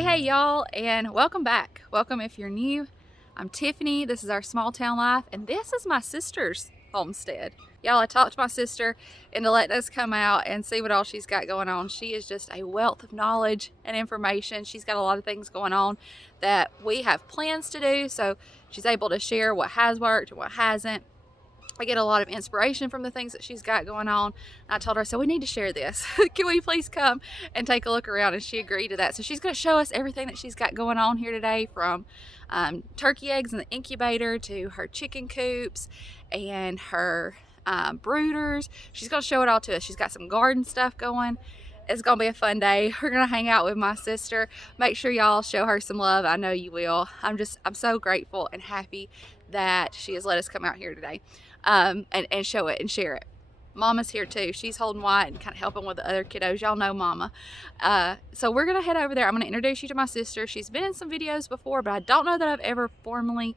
Hey y'all, and welcome back. Welcome if you're new. I'm Tiffany. This is our small town life, and this is my sister's homestead. Y'all, I talked to my sister into letting us come out and see what all she's got going on. She is just a wealth of knowledge and information. She's got a lot of things going on that we have plans to do, so she's able to share what has worked and what hasn't. I get a lot of inspiration from the things that she's got going on. I told her, so we need to share this. Can we please come and take a look around? And she agreed to that. So she's going to show us everything that she's got going on here today, from turkey eggs in the incubator to her chicken coops and her brooders. She's going to show it all to us. She's got some garden stuff going. It's going to be a fun day. We're going to hang out with my sister. Make sure y'all show her some love. I know you will. I'm so grateful and happy that she has let us come out here today. And show it and share it. Mama's here too. She's holding Wyatt and kind of helping with the other kiddos. Y'all know Mama. So we're gonna head over there. I'm gonna introduce you to my sister. She's been in some videos before, but I don't know that I've ever formally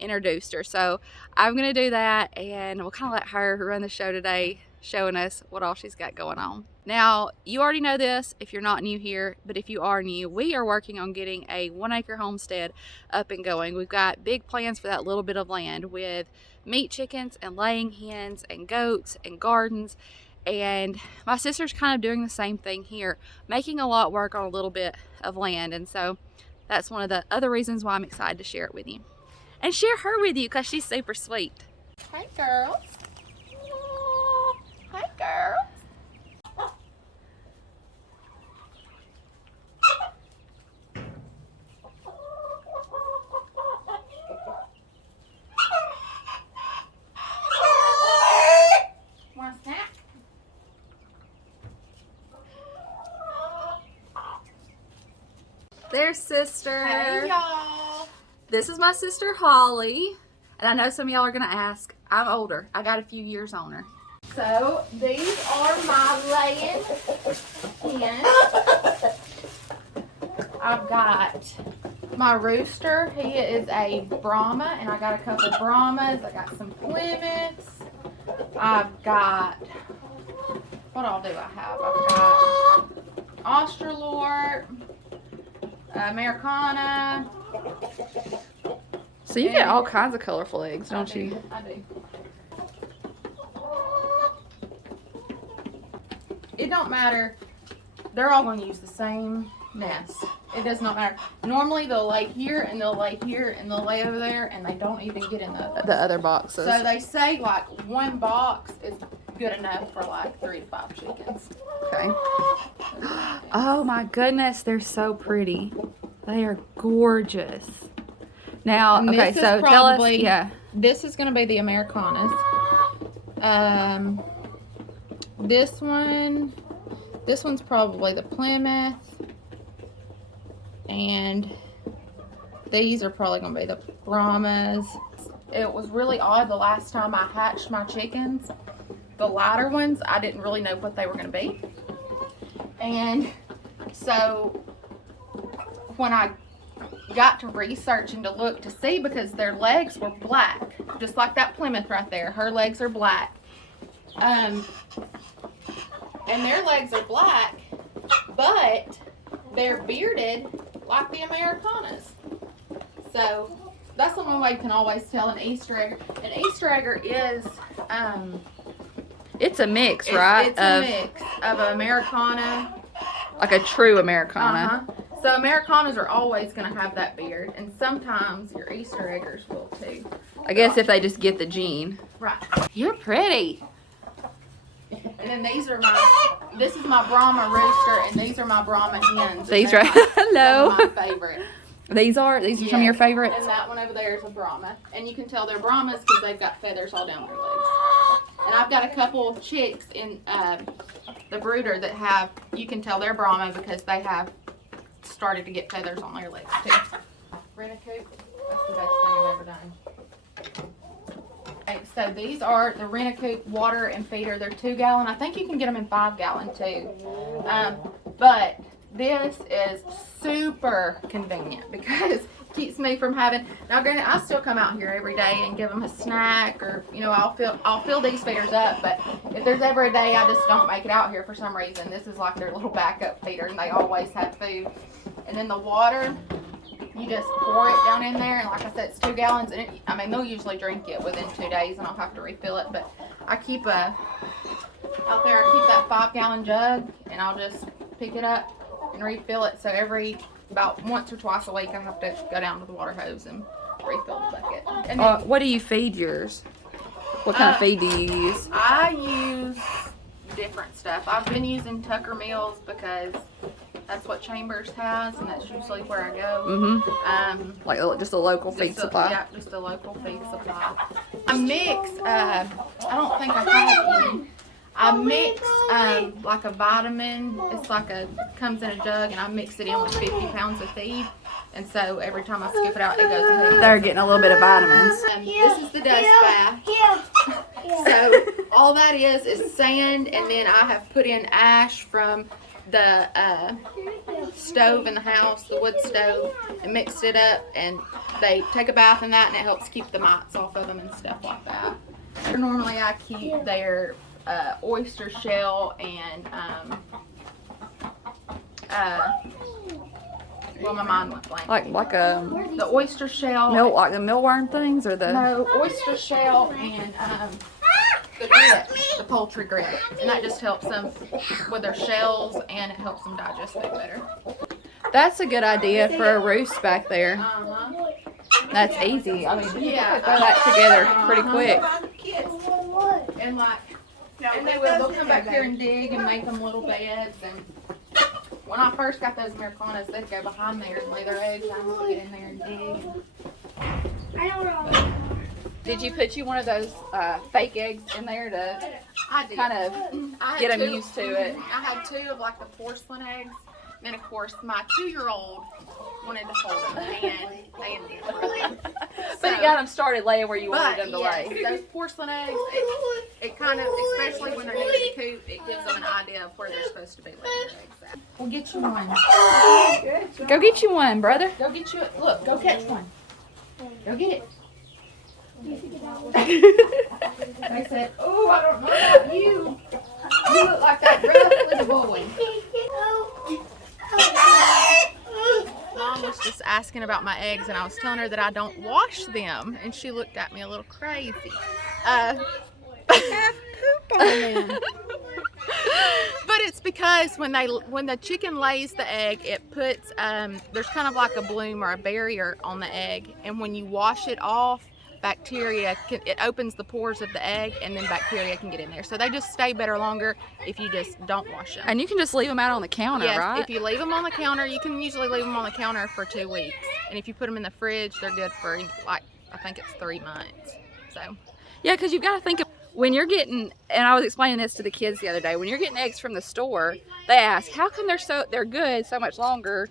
introduced her. So I'm gonna do that, and we'll kind of let her run the show today, showing us what all she's got going on. Now, you already know this if you're not new here, but if you are new, we are working on getting a 1-acre homestead up and going. We've got big plans for that little bit of land with meat chickens and laying hens and goats and gardens. And my sister's kind of doing the same thing here, making a lot work on a little bit of land. And so that's one of the other reasons why I'm excited to share it with you. And share her with you because she's super sweet. Hi, girls. Hi, girls. There's sister. Hey y'all. This is my sister Holly. And I know some of y'all are going to ask, I'm older. I got a few years on her. So these are my laying hens. I've got my rooster. He is a Brahma, and I got a couple Brahmas. I got some Plymouths. I've got, what all do I have? I've got Australorp, Americana. So you get all kinds of colorful eggs, don't you? I do. It don't matter. They're all going to use the same nest. It does not matter. Normally they'll lay here and they'll lay here and they'll lay over there, and they don't even get in the other boxes. So they say like one box is good enough for like 3 to 5 chickens. Okay. Oh my goodness, they're so pretty. They are gorgeous. Now, And okay, this so is tell us, probably- yeah. This is going to be the Americanas. This one's probably the Plymouth. And these are probably going to be the Brahmas. It was really odd the last time I hatched my chickens. The lighter ones, I didn't really know what they were going to be. And so when I got to research and to look to see, because their legs were black, just like that Plymouth right there. Her legs are black. And their legs are black, but they're bearded like the Americanas. So that's the one way you can always tell an Easter egg. An Easter egger is It's a mix, right? It's a mix of an Americana. Like a true Americana. So Americanas are always going to have that beard, and sometimes your Easter eggers will too. I guess if they just get the gene. Right. You're pretty. And then this is my Brahma rooster, and these are my Brahma hens. These are hello. Some of my favorite. These are some of your favorites. And that one over there is a Brahma, and you can tell they're Brahmas because they've got feathers all down their legs. And I've got a couple of chicks in the brooder that have, you can tell they're Brahma because they have started to get feathers on their legs too. Rent a coop, that's the best thing I've ever done. Okay, so these are the Rent a Coop water and feeder. They're 2 gallon. I think you can get them in 5 gallon too. But this is super convenient because it keeps me from having, now granted I still come out here every day and give them a snack, or you know, I'll fill these feeders up, but if there's ever a day I just don't make it out here for some reason, this is like their little backup feeder, and they always have food. And then the water, you just pour it down in there. And like I said, it's 2 gallons. And I mean, they'll usually drink it within 2 days, and I'll have to refill it. But I keep out there, I keep that 5-gallon jug, and I'll just pick it up and refill it. So about once or twice a week, I have to go down to the water hose and refill the bucket. And then, What do you feed yours? What kind of feed do you use? I use different stuff. I've been using Tucker Mills because that's what Chambers has, and that's usually where I go. Like just a local feed supply? Yeah, just a local feed supply. I mix, I don't think I have any. I mix like a vitamin. It's like comes in a jug, and I mix it in with 50 pounds of feed. And so every time I skip it out, it goes in. They're getting a little bit of vitamins. This is the dust bath. So all that is sand, and then I have put in ash from the stove in the house, the wood stove, and mixed it up, and they take a bath in that, and it helps keep the mites off of them and stuff like that. Normally I keep their oyster shell and well, my mind went blank. Like the oyster shell, like the mealworm things, or the no, oyster shell and the grit, the poultry grit, and that just helps them with their shells, and it helps them digest food better. That's a good idea for a roost back there. That's easy. I mean, Yeah, throw that together pretty quick. And they'll come back here and dig and make them little beds. And when I first got those Americanas, they'd go behind there and lay their eggs. I would get in there and dig. Did you put one of those fake eggs in there to kind of get them used to it? I had 2 of like the porcelain eggs. And then of course my 2-year-old wanted to hold them, and they ended up really. But you got them started laying where you wanted them to lay. Those porcelain eggs, it kind of, especially when they're new to the coop, it gives them an idea of where they're supposed to be laying their eggs at. We'll get you one. Go get you one, brother. Go get you, look, go catch one. Go get it. They said, oh, I don't know about you. You look like that rough little boy. Mom was just asking about my eggs, and I was telling her that I don't wash them, and she looked at me a little crazy. Have poop on them. But it's because when the chicken lays the egg, it puts there's kind of like a bloom or a barrier on the egg, and when you wash it off, bacteria it opens the pores of the egg, and then bacteria can get in there. So they just stay better longer if you just don't wash them. And you can just leave them out on the counter, yes, right? If you leave them on the counter, you can usually leave them on the counter for 2 weeks. And if you put them in the fridge, they're good for like, I think it's 3 months. So yeah, because you've got to think of when you're getting, and I was explaining this to the kids the other day, when you're getting eggs from the store, they ask, how come they're good so much longer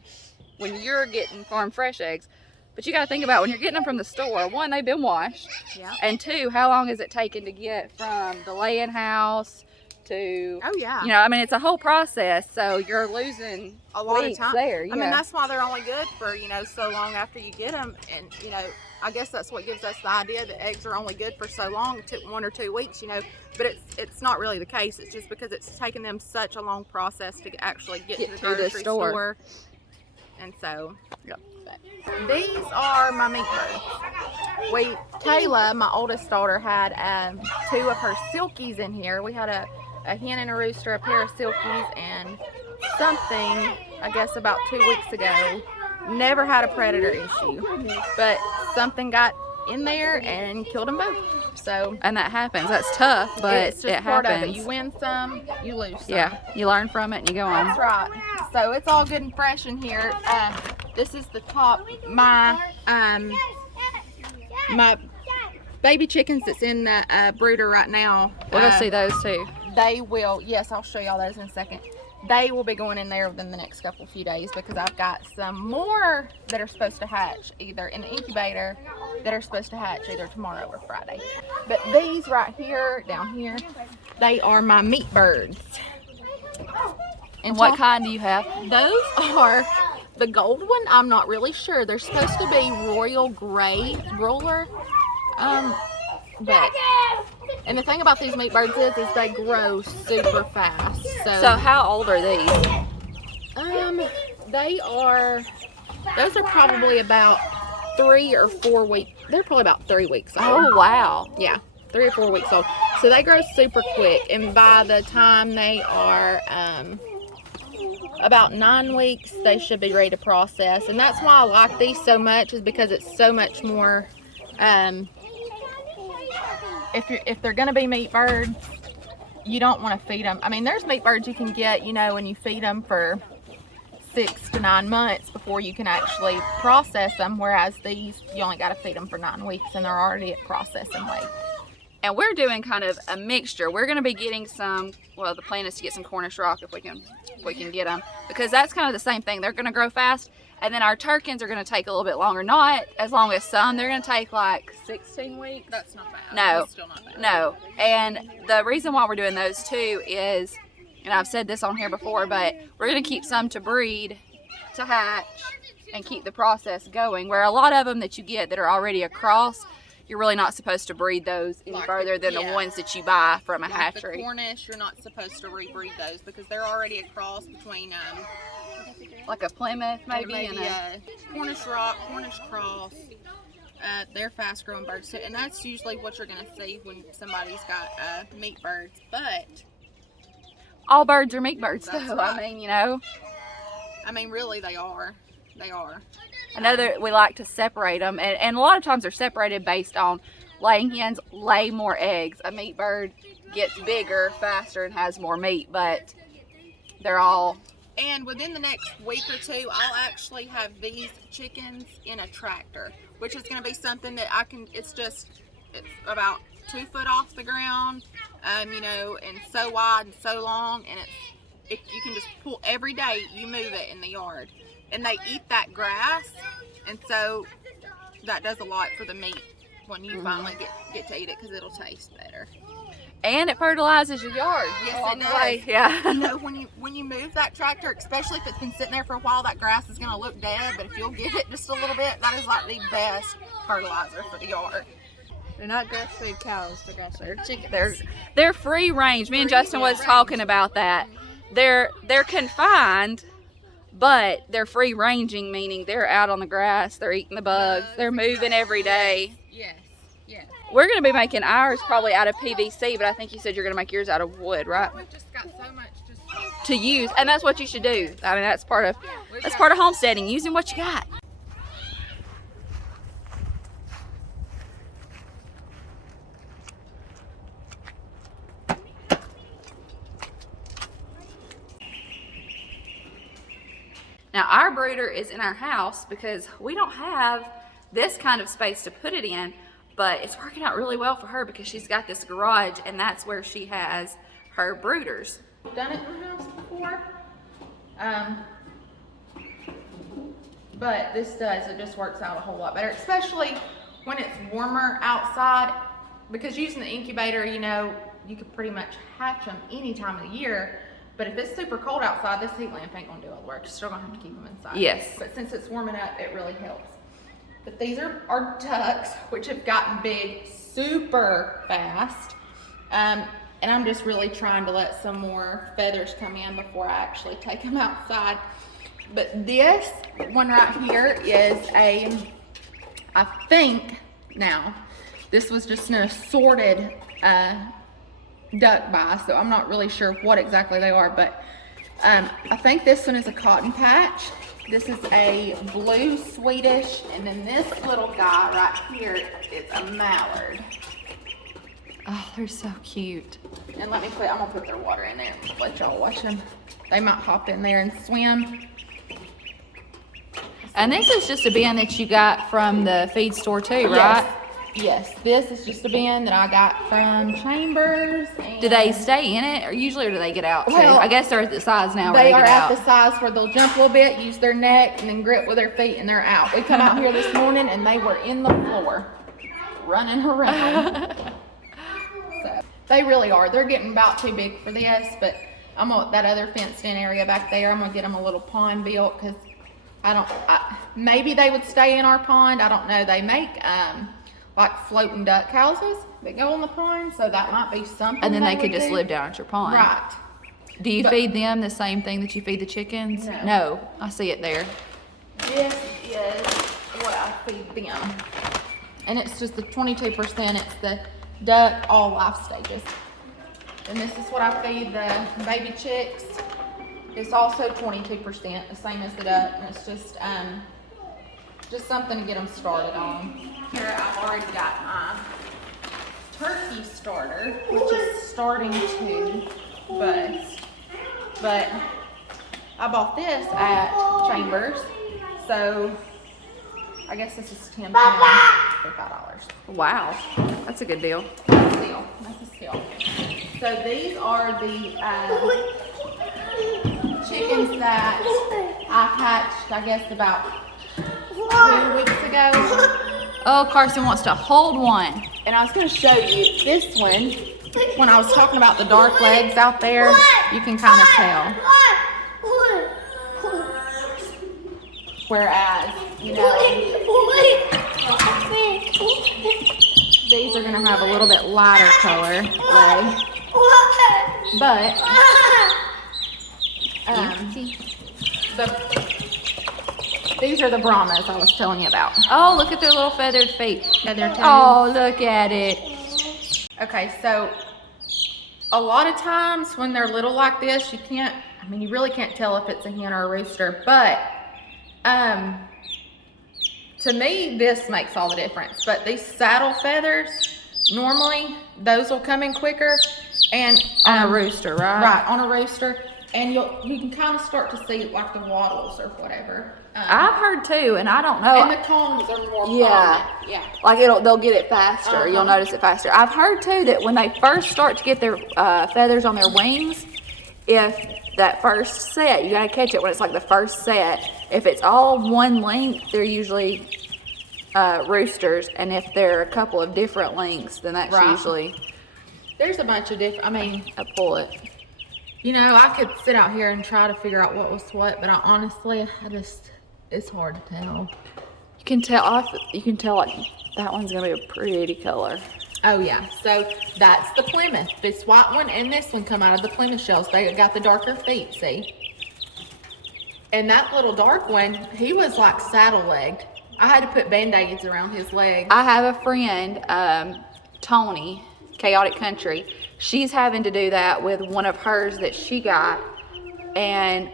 when you're getting farm fresh eggs? But you got to think about when you're getting them from the store, 1, they've been washed. Yeah. And 2, how long is it taken to get from the laying house to, oh yeah, you know, I mean, it's a whole process. So you're losing a lot weeks of time there. Yeah. I mean, that's why they're only good for, so long after you get them. And, I guess that's what gives us the idea that eggs are only good for so long, 1 or 2 weeks, but it's not really the case. It's just because it's taken them such a long process to actually get to the grocery store. And so, yep. These are my meat birds. Kayla, my oldest daughter, had 2 of her silkies in here. We had a hen and a rooster, a pair of silkies, and something, I guess about 2 weeks ago, never had a predator issue, but something got in there and killed them both. So, and that happens. That's tough, but it's just part happens. of it. You win some, you lose some. Yeah, you learn from it and you go on. That's right. So it's all good and fresh in here. This is the top. My baby chickens that's in the brooder right now. We're gonna see those too. They will. Yes, I'll show y'all those in a second. They will be going in there within the next few days because I've got some more that are supposed to hatch either in the incubator that are supposed to hatch either tomorrow or Friday. But these right here, down here, they are my meat birds. And what kind do you have? Those are the gold one. I'm not really sure. They're supposed to be royal gray broiler. And the thing about these meat birds is they grow super fast. So how old are these? those are probably about 3 or 4 weeks. They're probably about 3 weeks old. Oh, wow. Yeah, 3 or 4 weeks old. So they grow super quick, and by the time they are about 9 weeks, they should be ready to process. And that's why I like these so much, is because it's so much more, if they're going to be meat birds, you don't want to feed them. I mean, there's meat birds you can get, you know, when you feed them for 6 to 9 months before you can actually process them, whereas these, you only got to feed them for 9 weeks and they're already at processing weight. And we're doing kind of a mixture. We're going to be getting some, well, the plan is to get some Cornish rock if we can get them, because that's kind of the same thing. They're going to grow fast, and then our turkins are going to take a little bit longer. Not as long as some. They're going to take like 16 weeks. That's not bad. No, That's still not bad. no. And the reason why we're doing those too is, and I've said this on here before, but we're going to keep some to breed, to hatch, and keep the process going. Where a lot of them that you get that are already across, you're really not supposed to breed those any further than the ones that you buy from a hatchery. The Cornish, you're not supposed to rebreed those because they're already a cross between like a Plymouth maybe and a a Cornish rock, Cornish cross. They're fast growing birds too, and that's usually what you're going to see when somebody's got meat birds. But all birds are meat birds That's though. right. I mean, you know. I mean, really, they are. They are. I know that we like to separate them, and a lot of times they're separated based on laying hens lay more eggs. A meat bird gets bigger faster and has more meat, but they're all. And within the next week or two, I'll actually have these chickens in a tractor, which is going to be something that I can. It's about 2 foot off the ground, you know, and so wide and so long, and you can just pull every day. You move it in the yard. And they eat that grass, and so that does a lot for the meat when you finally get to eat it, because it'll taste better. And it fertilizes your yard. Yes, it does. Way. Yeah. You know, when you move that tractor, especially if it's been sitting there for a while, that grass is going to look dead. But if you'll give it just a little bit, that is like the best fertilizer for the yard. They're not grass-fed cows, they're grass-fed chickens. They're free range. Me and Justin was talking about that. They're confined, but they're free ranging, meaning they're out on the grass, they're eating the bugs, they're moving every day. Yes, yes. We're going to be making ours probably out of PVC, but I think you said you're going to make yours out of wood, right? We've just got so much To use, and that's what you should do. I mean, that's part of homesteading, using what you got. Now our brooder is in our house because we don't have this kind of space to put it in, but it's working out really well for her because she's got this garage, and that's where she has her brooders. I've done it in the house before, but it just works out a whole lot better, especially when it's warmer outside, because using the incubator, you know, you could pretty much hatch them any time of the year. But if it's super cold outside, this heat lamp ain't gonna do all the work. You're still gonna have to keep them inside. Yes. But since it's warming up, it really helps. But these are ducks, which have gotten big super fast. And I'm just really trying to let some more feathers come in before I actually take them outside. But this one right here is I think now, this was just an assorted duck by, so I'm not really sure what exactly they are, but I think this one is a cotton patch. This is a blue Swedish, and then this little guy right here is a mallard. Oh, they're so cute. And I'm gonna put their water in there and let y'all watch them. They might hop in there and swim. And this is just a bin that you got from the feed store too, right? Yes, this is just a bin that I got from Chambers. Do they stay in it, or usually, or do they get out too? Well, I guess they're at the size now where They they are get at out. the size where they'll jump a little bit, use their neck, and then grip with their feet, and they're out. We come out here this morning, and they were in the floor, running around. So they really are. They're getting about too big for this, but I'm gonna, that other fenced-in area back there, I'm gonna get them a little pond built, because maybe they would stay in our pond. I don't know. They make like floating duck houses that go on the pond, so that might be something. And then they would could just do. live down at your pond. Right. Do you feed them the same thing that you feed the chickens? No. No, I see it there. This is what I feed them. And it's just the 22%. It's the duck all life stages. And this is what I feed the baby chicks. It's also 22%, the same as the duck. And it's just something to get them started on. Here I've already got my turkey starter, which is starting to bust. But I bought this at Chambers, so I guess this is 10 pounds for $5. Wow, that's a good deal. That's a steal. That's a steal. So these are the chickens that I hatched, I guess, about 2 weeks ago. Oh, Carson wants to hold one. And I was going to show you this one. When I was talking about the dark legs out there, you can kind of tell. Whereas, you know, these are going to have a little bit lighter color leg. But, these are the Brahmas I was telling you about. Oh, look at their little feathered feet. And their toes. Oh, look at it. Okay, so a lot of times when they're little like this, you really can't tell if it's a hen or a rooster, but to me, this makes all the difference. But these saddle feathers, normally those will come in quicker. And on a rooster, right? Right, on a rooster. And you can kind of start to see like the wattles or whatever. I've heard too, and I don't know. And the combs are more prominent. Yeah. Like they'll get it faster. You'll notice it faster. I've heard too that when they first start to get their feathers on their wings, if that first set, you gotta catch it when it's like the first set. If it's all one length, they're usually roosters, and if they're a couple of different lengths, then that's usually. There's a bunch of different. I pull it. You know, I could sit out here and try to figure out what was what, but it's hard to tell. You can tell. You can tell like that one's gonna be a pretty color. Oh yeah, so that's the Plymouth. This white one and this one come out of the Plymouth shells. They got the darker feet, see? And that little dark one, he was like saddle-legged. I had to put Band-Aids around his legs. I have a friend, Tony, Chaotic Country. She's having to do that with one of hers that she got, and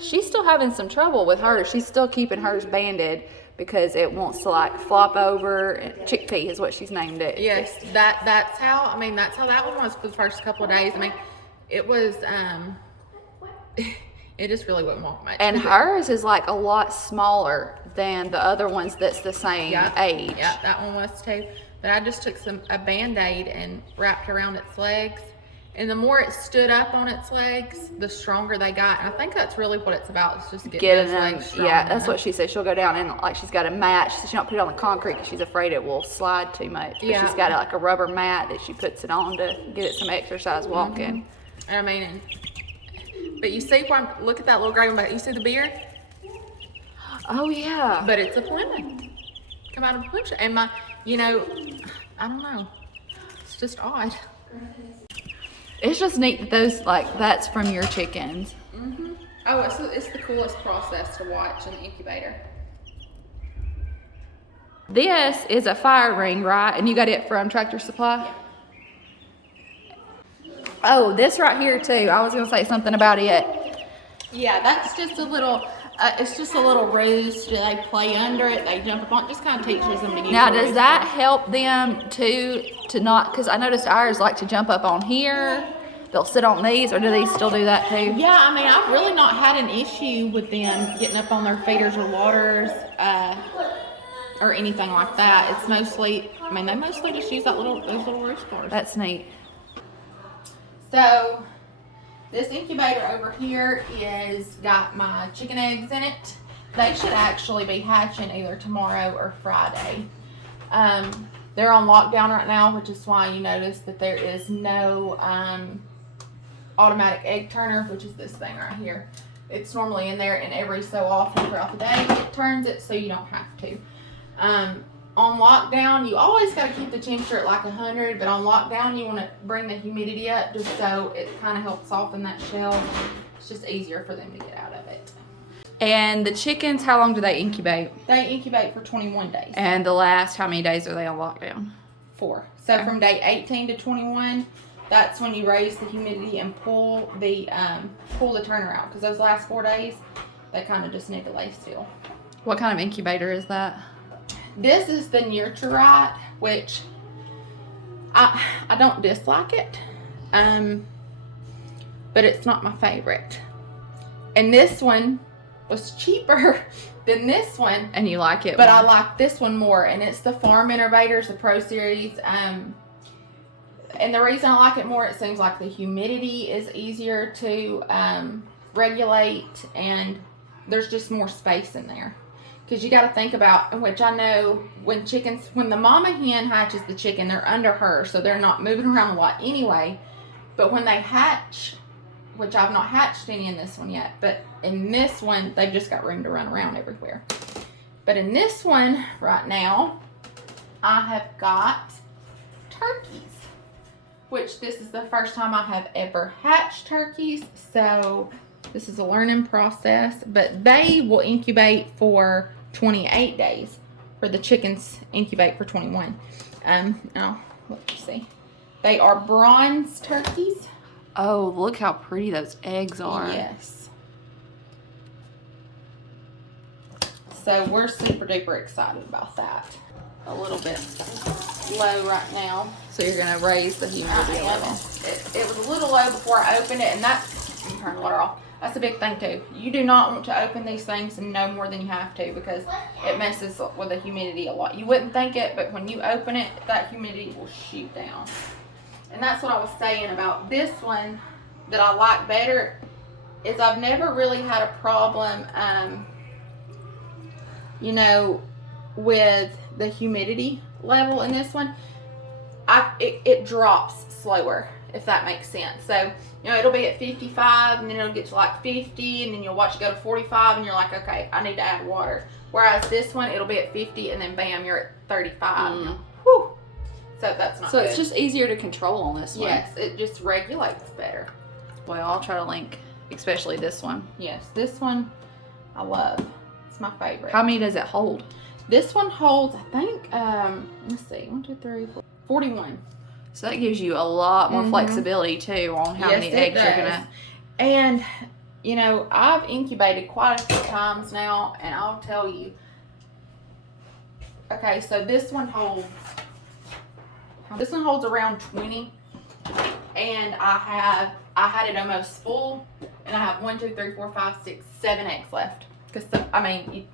she's still having some trouble with hers. She's still keeping hers banded because it wants to like flop over. Chickpea is what she's named it. Yes, that's how that one was for the first couple of days. I mean, it was it just really wouldn't walk much. And hers is like a lot smaller than the other ones that's the same age. Yeah, that one was too. But I just took a Band-Aid and wrapped around its legs. And the more it stood up on its legs, the stronger they got. And I think that's really what it's about. It's just getting those legs strong. Yeah, that's what she said. She'll go down and like she's got a mat. She said she don't put it on the concrete because she's afraid it will slide too much. But she's got like a rubber mat that she puts it on to get it some exercise walking. But you see look at that little gray one. You see the beard? Oh yeah. But it's a Plymouth. Come out of a Plymouth. And I don't know. It's just odd. It's just neat that that's from your chickens. Mm-hmm. Oh, it's the coolest process to watch in the incubator. This is a fire ring, right? And you got it from Tractor Supply? Yeah. Oh, this right here too. I was gonna say something about it. Yeah, that's just a little. It's just a little ruse. They play under it. They jump up on it. Just kind of teaches them to use. Now, does that help them to not? Because I noticed ours like to jump up on here. They'll sit on these, or do they still do that too? Yeah, I've really not had an issue with them getting up on their feeders or waters, or anything like that. It's mostly, they mostly just use those little roost bars. That's neat. So, this incubator over here got my chicken eggs in it. They should actually be hatching either tomorrow or Friday. They're on lockdown right now, which is why you notice that there is no automatic egg turner, which is this thing right here. It's normally in there, and every so often throughout the day it turns it so you don't have to. on lockdown, you always got to keep the temperature at like 100, but on lockdown, you want to bring the humidity up just so it kind of helps soften that shell. It's just easier for them to get out of it. And the chickens, how long do they incubate? They incubate for 21 days. And the last, how many days are they on lockdown? 4. So from day 18 to 21, that's when you raise the humidity and pull the turner out. Because those last 4 days, they kind of just need to lay still. What kind of incubator is that? This is the Nurturite, which I don't dislike it, but it's not my favorite. And this one was cheaper than this one. And you like it but more. I like this one more, and it's the Farm Innovators, the Pro Series. And the reason I like it more, it seems like the humidity is easier to regulate, and there's just more space in there. Because you got to think about, which I know when the mama hen hatches the chicken, they're under her, so they're not moving around a lot anyway. But when they hatch, which I've not hatched any in this one yet, but in this one, they've just got room to run around everywhere. But in this one right now, I have got turkeys, which this is the first time I have ever hatched turkeys. So this is a learning process, but they will incubate for 28 days, where the chickens incubate for 21. Now, let's see. They are bronze turkeys. Oh, look how pretty those eggs are. Yes. So we're super duper excited about that. A little bit low right now. So you're going to raise the humidity a little. It was a little low before I opened it, and that's, let me turn the water off. That's a big thing too. You do not want to open these things no more than you have to, because it messes with the humidity a lot. You wouldn't think it, but when you open it, that humidity will shoot down. And that's what I was saying about this one that I like better, is I've never really had a problem, you know, with the humidity level in this one. It drops slower, if that makes sense. So, you know, it'll be at 55, and then it'll get to like 50, and then you'll watch it go to 45, and you're like, okay, I need to add water. Whereas this one, it'll be at 50, and then bam, you're at 35. Whew. So that's not So good. it's just easier to control on this one. Yes, it just regulates better. Well, I'll try to link, especially this one. Yes, this one I love. It's my favorite. How many does it hold? This one holds, I think, let's see, 1, 2, 3, 4, 41. So that gives you a lot more flexibility too on how many eggs you're gonna. And you know, I've incubated quite a few times now, and I'll tell you. Okay, so this one holds around 20, and I had it almost full, and I have 1, 2, 3, 4, 5, 6, 7 eggs left. Because I mean,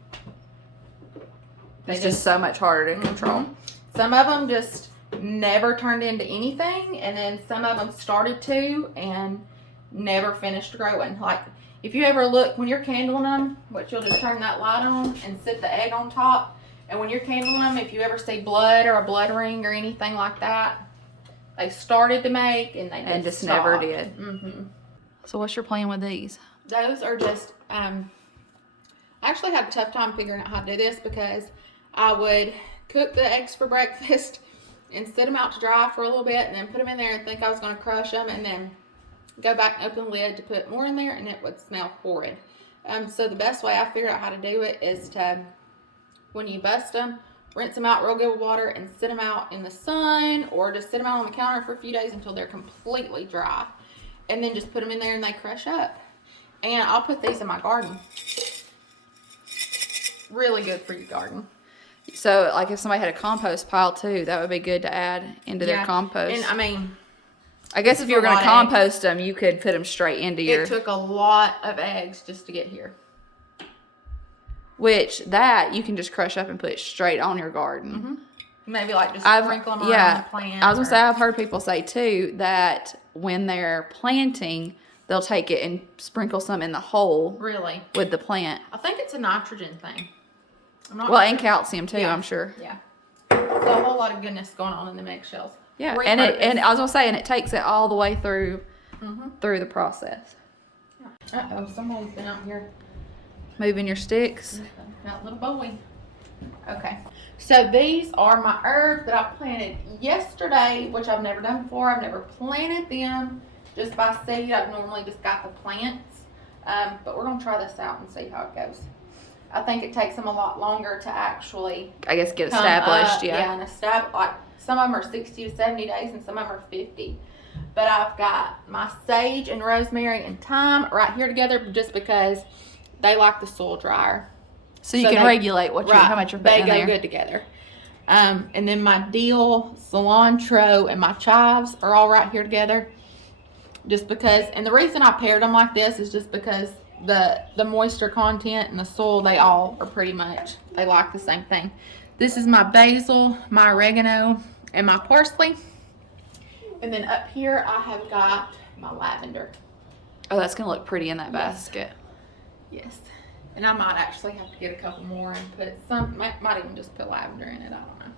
It's just so much harder to control. Some of them just never turned into anything, and then some of them started to and never finished growing. Like, if you ever look when you're candling them, which you'll just turn that light on and sit the egg on top, and when you're candling them, if you ever see blood or a blood ring or anything like that, they started to make and they just never stopped. did. So what's your plan with these? Those are just, I actually had a tough time figuring out how to do this, because I would cook the eggs for breakfast and sit them out to dry for a little bit, and then put them in there and think I was going to crush them, and then go back and open the lid to put more in there, and it would smell horrid. So the best way I figured out how to do it is to, when you bust them, rinse them out real good with water and sit them out in the sun, or just sit them out on the counter for a few days until they're completely dry, and then just put them in there and they crush up. And I'll put these in my garden. Really good for your garden. So, like, if somebody had a compost pile too, that would be good to add into their compost. And I mean, I guess if you were going to compost them, you could put them straight into your. It took a lot of eggs just to get here. Which that you can just crush up and put straight on your garden. Maybe like just sprinkle them around the plant. I was gonna say, I've heard people say too that when they're planting, they'll take it and sprinkle some in the hole. Really? With the plant. I think it's a nitrogen thing. I'm not Well, sure. and calcium too, I'm sure. Yeah. So a whole lot of goodness going on in the eggshells. Yeah, and I was gonna say, and it takes it all the way through through the process. Uh-oh, someone's been out here. Moving your sticks. That little boy. Okay. So these are my herbs that I planted yesterday, which I've never done before. I've never planted them just by seed. I've normally just got the plants. But we're going to try this out and see how it goes. I think it takes them a lot longer to actually, I guess, get established. Yeah, and establish. Like some of them are 60 to 70 days, and some of them are 50. But I've got my sage and rosemary and thyme right here together, just because they like the soil drier. So you can regulate how much you're putting in there. They go good together. And then my dill, cilantro, and my chives are all right here together. Just because, and the reason I paired them like this is just because the moisture content and the soil, they all are pretty much, they like the same thing. This is my basil, my oregano, and my parsley. And then up here I have got my lavender. Oh, that's going to look pretty in that basket. Yes. And I might actually have to get a couple more and put some, might even just put lavender in it, I don't know.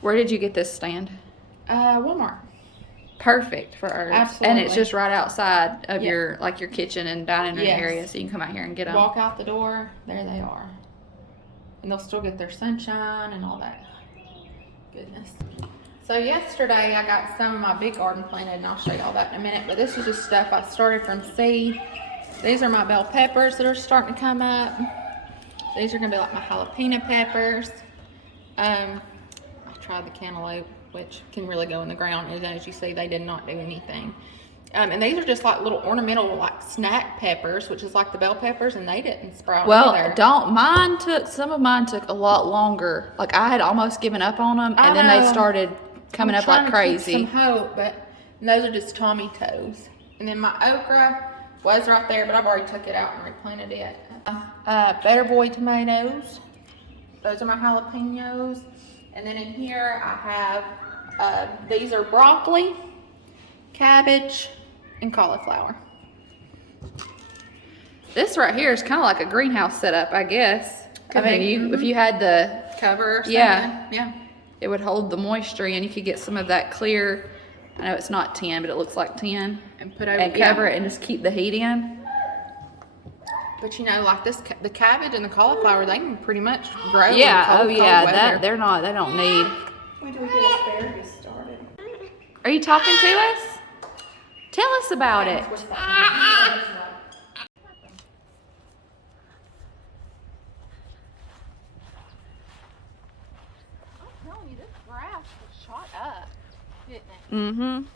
Where did you get this stand? Walmart. Perfect for herbs. Absolutely. And it's just right outside of your kitchen and dining room area, so you can come out here and get them. Walk out the door, there they are. And they'll still get their sunshine and all that goodness. So yesterday I got some of my big garden planted, and I'll show you all that in a minute, but this is just stuff I started from seed. These are my bell peppers that are starting to come up. These are gonna be like my jalapeno peppers. I tried the cantaloupe, which can really go in the ground, and as you see, they did not do anything. And these are just like little ornamental, like snack peppers, which is like the bell peppers, and they didn't sprout either. Some of mine took a lot longer. Like I had almost given up on them, and then they started coming up like crazy. Some hope, but those are just Tommy toes. And then my okra was right there, but I've already took it out and replanted it. Better Boy tomatoes. Those are my jalapenos. And then in here I have, these are broccoli, cabbage, and cauliflower. This right here is kind of like a greenhouse setup, I guess. If you had the cover or something. Yeah. It would hold the moisture, and you could get some of that clear, I know it's not tin, but it looks like tin. And put over and cover it and just keep the heat in. But you know, like this, the cabbage and the cauliflower, they can pretty much grow. Yeah, cold weather. they don't need. When do we get asparagus started? Are you talking to us? Tell us about it. I'm telling you, this grass was shot up, didn't it? Mm-hmm.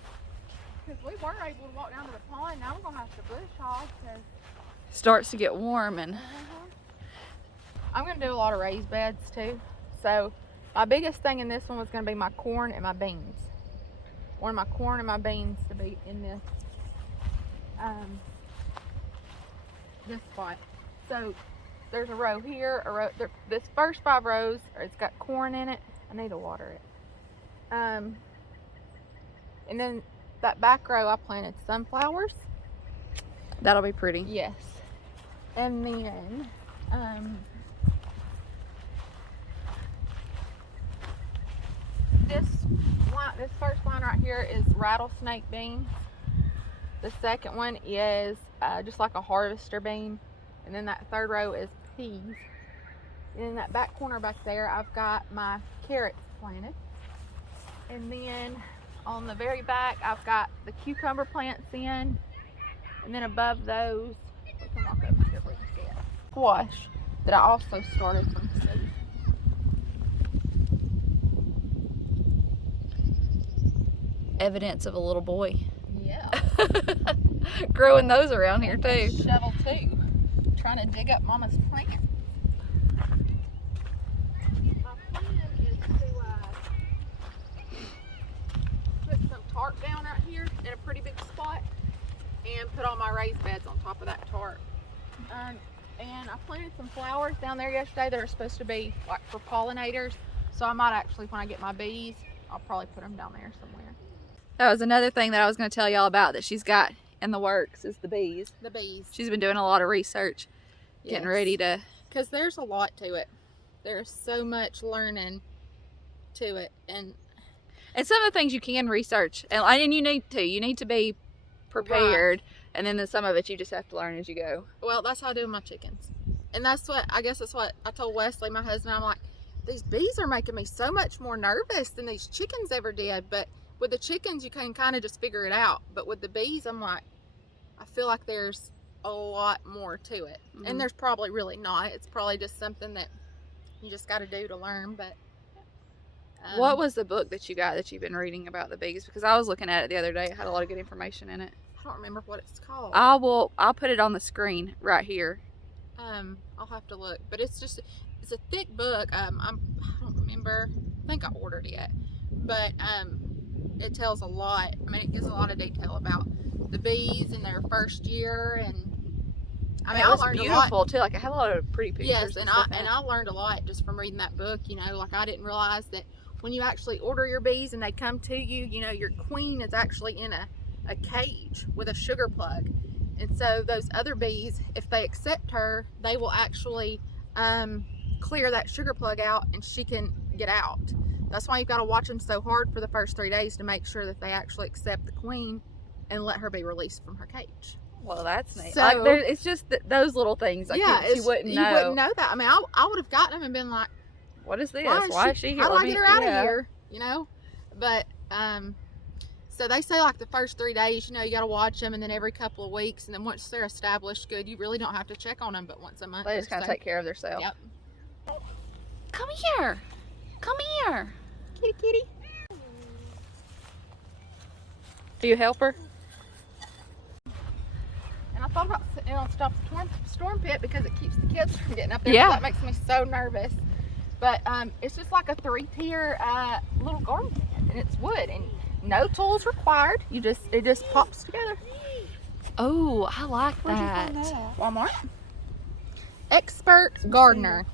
Because we were able to walk down to the pond. Now we're going to have to bush hog because Starts to get warm and I'm going to do a lot of raised beds too. So my biggest thing in this one was going to be my corn and my beans. I wanted my corn and my beans to be in this this spot. So there's a row here, this first 5 rows, it's got corn in it. I need to water it. And then that back row I planted sunflowers. that'll be pretty. Yes. And then this first line right here is rattlesnake beans. The second one is just like a harvester bean. And then that third row is peas. And in that back corner back there, I've got my carrots planted. And then on the very back, I've got the cucumber plants in. And then above those, we can walk over here where you see it, squash that I also started from seed. Evidence of a little boy. Yeah. Growing those around here too. Shovel too. Trying to dig up Mama's plant. My plan is to put some tarp down right here in a pretty big spot and put all my raised beds on top of that tarp. And I planted some flowers down there yesterday that are supposed to be like for pollinators. So I might actually, when I get my bees, I'll probably put them down there somewhere. That was another thing that I was going to tell y'all about that she's got in the works is the bees. The bees. She's been doing a lot of research, getting ready to. Because there's a lot to it. There's so much learning to it, and some of the things you can research, and you need to be prepared, right. And then some of it you just have to learn as you go. Well, that's how I do with my chickens. And that's what, I guess that's what I told Wesley, my husband. I'm like, these bees are making me so much more nervous than these chickens ever did. But with the chickens, you can kind of just figure it out. But with the bees, I'm like, I feel like there's a lot more to it. And there's probably really not. It's probably just something that you just got to do to learn. But what was the book that you got that you've been reading about the bees? Because I was looking at it the other day. It had a lot of good information in it. I don't remember what it's called. I'll put it on the screen right here. I'll have to look, but it's a thick book. I don't remember. I think I ordered it, but it tells a lot. I mean, it gives a lot of detail about the bees in their first year, and I mean, it was I learned beautiful a lot too. Like, it had a lot of pretty pictures. Yes, and I learned a lot just from reading that book. You know, like I didn't realize that when you actually order your bees and they come to you, you know, your queen is actually in a cage with a sugar plug. And so those other bees, if they accept her, they will actually clear that sugar plug out and she can get out. That's why you've got to watch them so hard for the first 3 days to make sure that they actually accept the queen and let her be released from her cage. Well, that's neat. So, like, it's just those little things. Like, yeah, you wouldn't know. You wouldn't know that. I mean, I would have gotten them and been like, what is this? Why is she here? How do I get her out of yeah. here? You know? But, so they say like the first 3 days, you know, you got to watch them, and then every couple of weeks, and then once they're established good, you really don't have to check on them but once a month. They just kind of take care of themselves. Yep. Come here. Come here. Kitty, kitty. Do you help her? And I thought about sitting on stop storm pit because it keeps the kids from getting up there. Yeah. But that makes me so nervous. But it's just like a 3-tier little garden tent, and it's wood, and no tools required. It just pops together. Oh, I like Where'd you that. find that? Walmart. Expert gardener.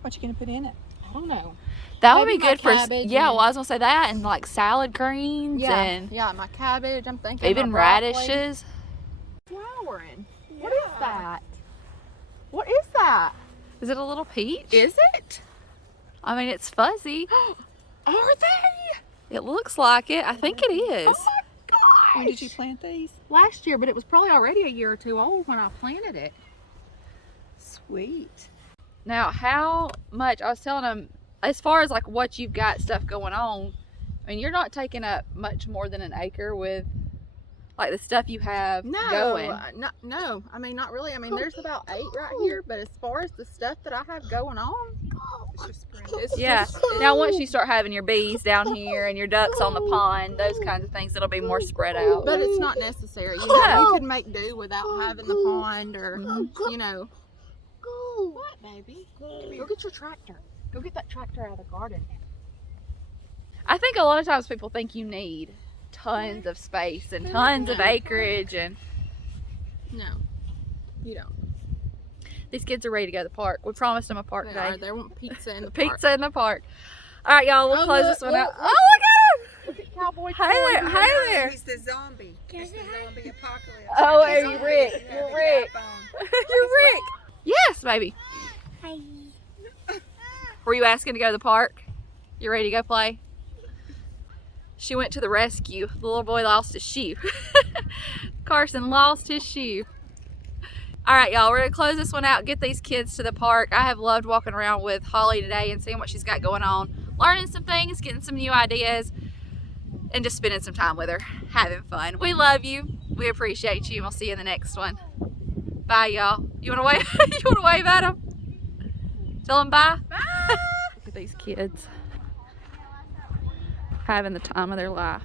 What you gonna put in it? I don't know. That would be Maybe my good for, cabbage yeah, and- well, I was going to say that, and like salad greens and Yeah, my cabbage. I'm thinking even my broccoli. radishes. Flowering. What is that? What is that? Is it a little peach? Is it? I mean, it's fuzzy. Are they? It looks like it. I think it is. Oh my gosh. When did you plant these? Last year, but it was probably already a year or two old when I planted it. Sweet. Now, how much, I was telling them, as far as like what you've got stuff going on, I mean, you're not taking up much more than an acre with like the stuff you have going. No, I mean, not really. I mean, there's about 8 right here, but as far as the stuff that I have going on, It's just spread. it's Yeah. just- Now, once you start having your bees down here and your ducks on the pond, those kinds of things, it'll be more spread out. But it's not necessary. You know, Yeah. you can make do without having the pond or, you know. What, baby? Go get your tractor. Go get that tractor out of the garden. I think a lot of times people think you need tons of space and tons of acreage, and No, you don't. these kids are ready to go to the park. We promised them a park They day. are. They want pizza in the park. Pizza in the park. All right, y'all, we'll Oh, close look, this one look, out. look. Oh, look Look at Cowboy at him! Hey there, hey there. He's the zombie. It's the zombie apocalypse. Oh, He's hey, zombie. Rick. Yeah, You're the Rick. backbone. You're Rick. Yes, baby. Hi. Were you asking to go to the park? You ready to go play? She went to the rescue. The little boy lost his shoe. Carson lost his shoe. All right, y'all, we're gonna close this one out, get these kids to the park. I have loved walking around with Holly today and seeing what she's got going on, learning some things, getting some new ideas, and just spending some time with her, having fun. We love you. We appreciate you, and we'll see you in the next one. Bye, y'all. You wanna wave? You wanna wave at them? Tell them bye. Bye. Look at these kids having the time of their life.